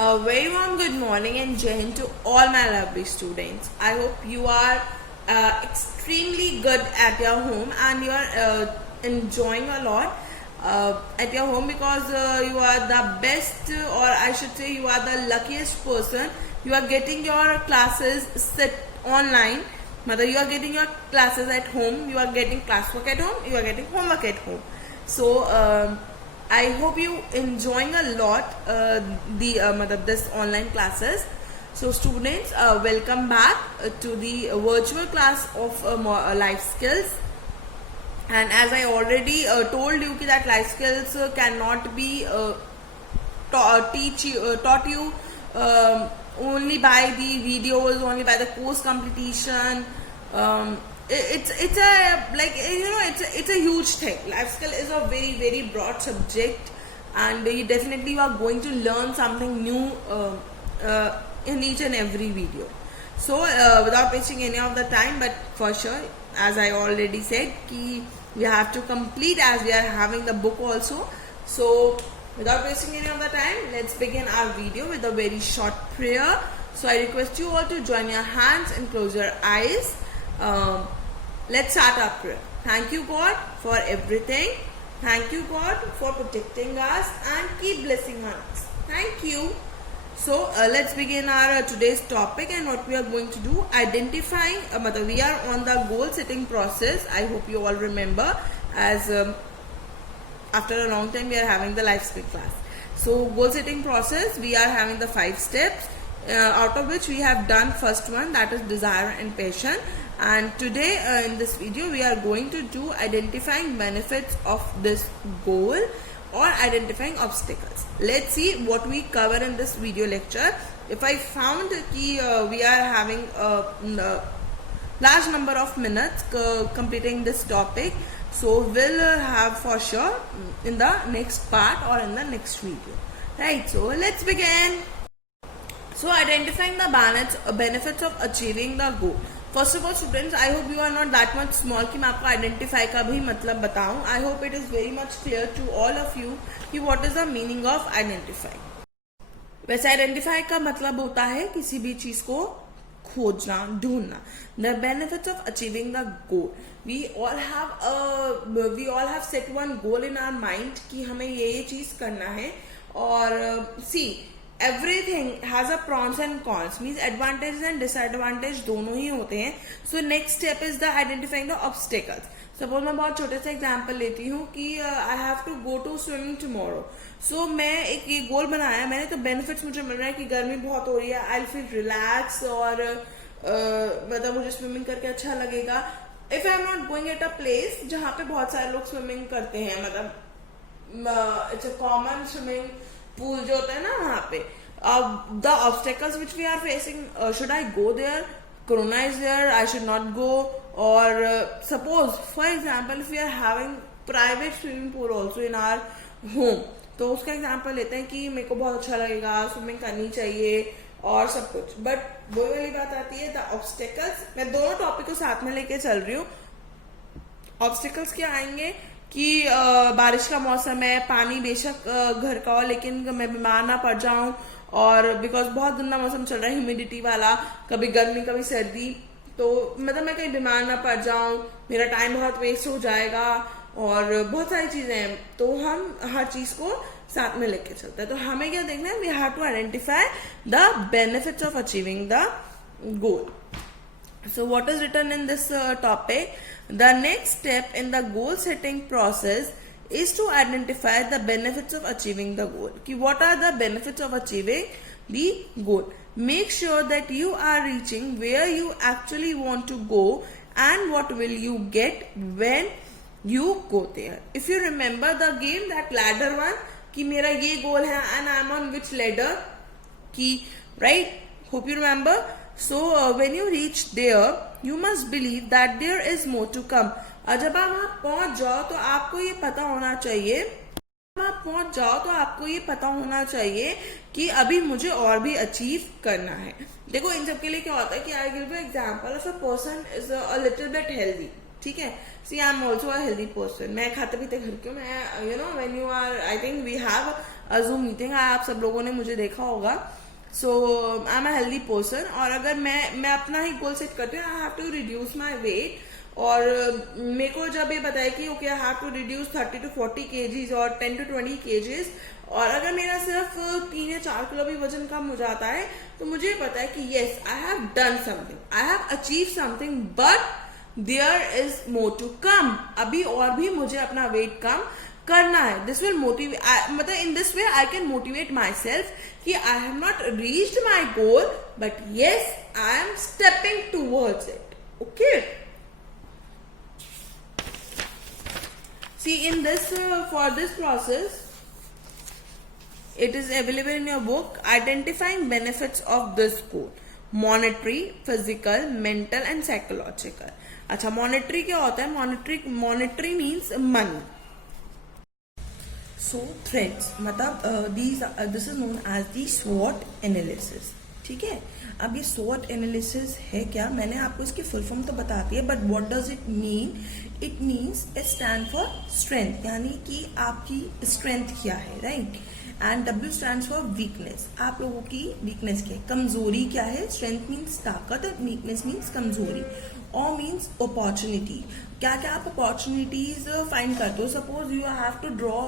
A very warm good morning and Jai Hind to all my lovely students. I hope you are extremely good at your home and you are enjoying a lot at your home because you are the best, or I should say you are the luckiest person. You are getting your classes set online. Mother, you are getting your classes at home, you are getting classwork at home, you are getting homework at home. So I hope you enjoying a lot this online classes. So students, welcome back to the virtual class of life skills. And as I already told you that life skills cannot be taught you only by the videos, only by the course completion. It's a huge thing. Life skill is a very, very broad subject, and you definitely are going to learn something new in each and every video. So without wasting any of the time, but for sure, as I already said, we have to complete as we are having the book also. So without wasting any of the time, let's begin our video with a very short prayer. So I request you all to join your hands and close your eyes. Let's start our prayer. Thank you, God, for everything. Thank you, God, for protecting us and keep blessing us. Thank you. So let's begin our today's topic, and what we are going to do, identifying. We are on the goal setting process. I hope you all remember, as after a long time we are having the life skill class. So goal setting process, we are having the 5 steps, out of which we have done first one, that is desire and passion. And today in this video we are going to do identifying benefits of this goal or identifying obstacles. Let's see what we cover in this video lecture. If I found that we are having a large number of minutes completing this topic, so we'll have for sure in the next part or in the next video, right? So let's begin. So identifying the benefits of achieving the goal. First of all, students, I hope you are not that much small कि मैं आपको identify का भी मतलब बताऊं. I hope it is very much clear to all of you कि what is the meaning of identify. वैसे identify का मतलब होता है किसी भी चीज को खोजना, ढूंढना. The benefits of achieving the goal. We all have set one goal in our mind कि हमें ये चीज करना है. और see, everything has a pros and cons, means advantage and disadvantage दोनों ही होते हैं. So next step is the identifying the obstacles. Suppose मैं बहुत छोटे से एग्जाम्पल लेती हूँ कि I have to go to swimming tomorrow. So मैं एक ये गोल बनाया मैंने, तो बेनिफिट्स मुझे मिल रहा है कि गर्मी बहुत हो रही है, I'll feel relax और मतलब मुझे स्विमिंग करके अच्छा लगेगा. If I am not going at a place जहाँ पे बहुत सारे लोग स्विमिंग करते हैं, मतलब it's a common swimming pool जो होता है ना वहाँ पे, the obstacles which we are facing, should I go there? Corona is there, I should not go. Or suppose for example if we are having private swimming pool also in our home, तो उसका example लेते हैं कि मेरे को बहुत अच्छा लगेगा, स्विमिंग करनी चाहिए और सब कुछ. बट वो वाली बात आती है द ऑब्स्टेकल्स. मैं दोनों टॉपिक को साथ में लेके चल रही हूँ. ऑब्स्टेकल्स क्या आएंगे कि बारिश का मौसम है, पानी बेशक घर का हो लेकिन मैं बीमार ना पड़ जाऊं, और बिकॉज बहुत गंदा मौसम चल रहा है, ह्यूमिडिटी वाला, कभी गर्मी कभी सर्दी, तो मतलब मैं कहीं बीमार ना पड़ जाऊं, मेरा टाइम बहुत वेस्ट हो जाएगा और बहुत सारी चीजें हैं. तो हम हर चीज को साथ में लेके चलते हैं. तो हमें क्या देखना है, we have to identify the benefits of achieving the goal. So what is written in this topic? The next step in the goal setting process is to identify the benefits of achieving the goal. What are the benefits of achieving the goal? Make sure that you are reaching where you actually want to go and what will you get when you go there. If you remember the game, that ladder one, कि मेरा ये goal है and I am on which ladder, right? Hope you remember. So when you reach there, you must believe that there is more to come. और जब आप वहां पहुंच जाओ तो आपको ये पता होना चाहिए कि अभी मुझे और भी अचीव करना है. देखो इन सब के लिए क्या होता है कि I give you example of a person is a little bit healthy. ठीक है, see I am also a healthy person. मैं खाते पीते घर क्यों, मैं when you are, I think we have Zoom meeting, आप सब लोगों ने मुझे देखा होगा. So I am a healthy person, और अगर मैं अपना ही गोल सेट करती हूँ, I have to reduce my weight. और मेरे को जब ये बताया कि okay I have to reduce 30 to 40 kgs और 10 to 20 kgs, और अगर मेरा सिर्फ 3 या 4 किलो भी वजन कम हो जाता है, तो मुझे पता है कि yes I have done something, I have achieve something, but there is more to come. अभी और भी मुझे अपना वेट कम करना है. दिस विल मोटिवेट, मतलब in this way I can motivate myself कि I have not reached my goal, but yes I am stepping towards it. Okay, see in this for this process, it is available in your book, Identifying Benefits of This Goal: Monetary, Physical, Mental and Psychological. अच्छा, monetary क्या होता है? Monetary means money. So threats, मतलब this is known as the SWOT analysis. ठीक है, अब ये SWOT analysis है क्या, मैंने आपको इसकी फुल फॉर्म तो बता दी है, but what does it mean? It means it stand for strength, यानी कि आपकी स्ट्रेंथ क्या है, right. And W stand for weakness, आप लोगों की वीकनेस क्या है, कमजोरी क्या है. स्ट्रेंथ मीन्स ताकत और वीकनेस मीन्स कमजोरी. और मीन्स अपॉर्चुनिटी, क्या क्या आप अपॉर्चुनिटीज फाइंड करते हो. Suppose you have to draw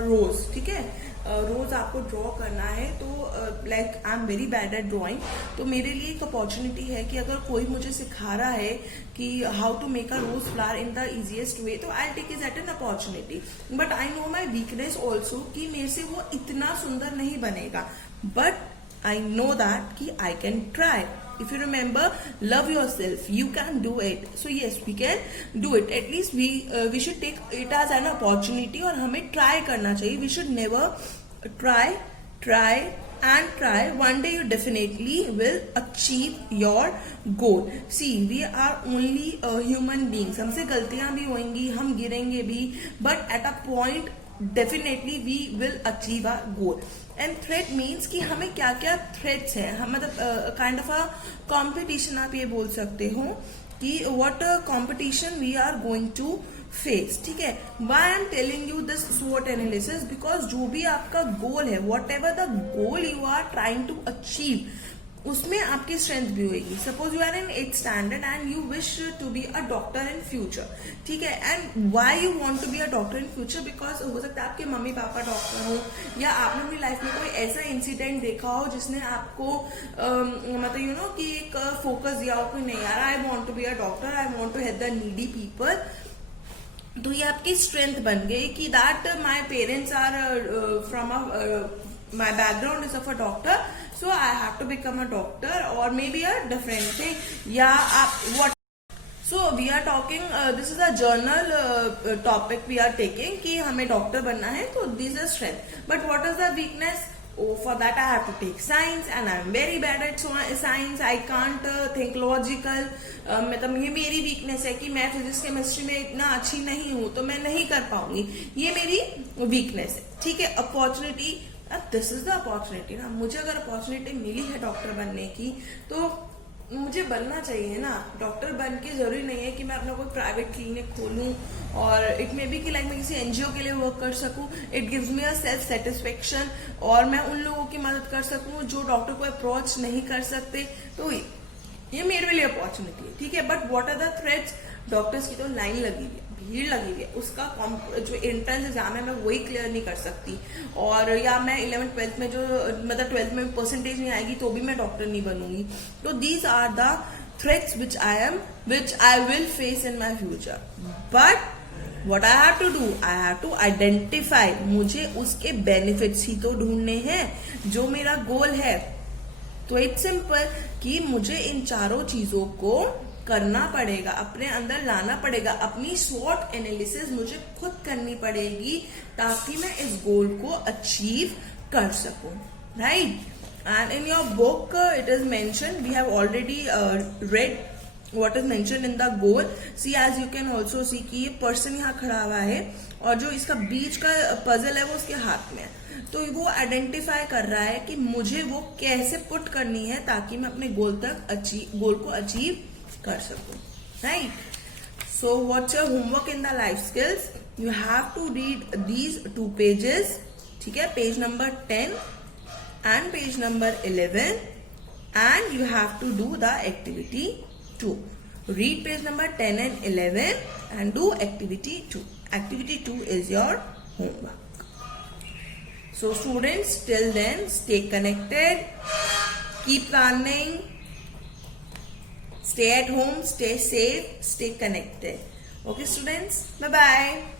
rose, ठीक है, रोज आपको ड्रॉ करना है, तो like I am very bad at drawing, तो मेरे लिए एक अपॉर्चुनिटी है कि अगर कोई मुझे सिखा रहा है कि how to make a rose flower in the easiest way, तो I take is at an opportunity. But I know my weakness also कि मेरे से वो इतना सुंदर नहीं बनेगा, बट I know that कि I can try. If you remember, love yourself. You can do it. So yes, we can do it. At least we should take it as an opportunity और हमें try करना चाहिए. We should never try and try. One day you definitely will achieve your goal. See, we are only human beings. हमसे गलतियां भी होंगी, हम गिरेंगे भी, but at a point definitely we will achieve our goal. And threat means कि हमें क्या क्या थ्रेट्स है, हम मतलब काइंड ऑफ अ कॉम्पिटिशन आप ये बोल सकते हो कि what competition we are going to face. ठीक है, why I am telling you this SWOT analysis, because जो भी आपका गोल है, whatever the goal you are trying to achieve, उसमें आपकी स्ट्रेंथ भी होगी. Suppose you are in 8th standard and you wish to be a doctor in future. ठीक है, and why you want to be a doctor in future, because हो सकता है आपके मम्मी पापा डॉक्टर हो, या आपने अपनी लाइफ में कोई ऐसा इंसिडेंट देखा हो जिसने आपको मतलब यू नो कि एक फोकस दिया हो कि नहीं यार, I want to be a doctor, I want to help the needy people. तो ये आपकी स्ट्रेंथ बन गई कि that my parents are from my background is of a doctor, so I have to become a doctor, or maybe a different thing. Yeah, what? So we are talking. This is a journal topic we are taking कि हमें doctor बनना है, तो this is strength. But what is the weakness? Oh, for that I have to take science, and I'm very bad at science. I can't think logical. मतलब ये मेरी weakness है कि मैं फिजिक्स केमिस्ट्री में इतना अच्छी नहीं हूँ, तो मैं नहीं कर पाऊंगी. ये मेरी वीकनेस है. ठीक है, अपॉर्चुनिटी, अब दिस इज द अपॉर्चुनिटी ना. मुझे अगर अपॉर्चुनिटी मिली है डॉक्टर बनने की, तो मुझे बनना चाहिए ना. डॉक्टर बन के जरूरी नहीं है कि मैं अपना कोई प्राइवेट क्लिनिक खोलूं, और इट मे बी कि लाइक मैं किसी एनजीओ के लिए वर्क कर सकूं. It gives me a self satisfaction, और मैं उन लोगों की मदद कर सकूं जो डॉक्टर को अप्रोच नहीं कर सकते. तो ये मेरे लिए अपॉर्चुनिटी है. ठीक है, but what are the threats? Doctors की तो लाइन लगी हुई है, भीड़ लगी हुई है, उसका जो एंट्रेंस एग्जाम है मैं वही क्लियर नहीं कर सकती, और या मैं 11th 12th में जो मतलब 12th में परसेंटेज नहीं आएगी तो भी मैं डॉक्टर नहीं बनूंगी. तो these are the threats which I will face in my future. But what I have to do, I have to identify. मुझे उसके बेनिफिट्स ही तो ढूंढने हैं जो मेरा गोल है. तो इट्स सिंपल कि मुझे इन चारों चीजों को करना पड़ेगा, अपने अंदर लाना पड़ेगा. अपनी SWOT एनालिसिस मुझे खुद करनी पड़ेगी ताकि मैं इस गोल को अचीव कर सकूं, right. And in your book it is mention, we have already read what is mentioned in the goal. See, as you can also see कि ये पर्सन यहाँ खड़ा हुआ है, और जो इसका बीच का पजल है वो उसके हाथ में है. तो वो आइडेंटिफाई कर रहा है कि मुझे वो कैसे पुट करनी है ताकि मैं अपने गोल को अचीव कर सकूं, right. So what's your homework in the life skills? You have to read these 2 pages ठीक है, page number 10 and page number 11, and you have to do the activity 2. Read page number 10 and 11 and do activity 2. Activity 2 is your homework. So students, till then, stay connected, keep learning, stay at home, stay safe, stay connected. Okay students, bye bye.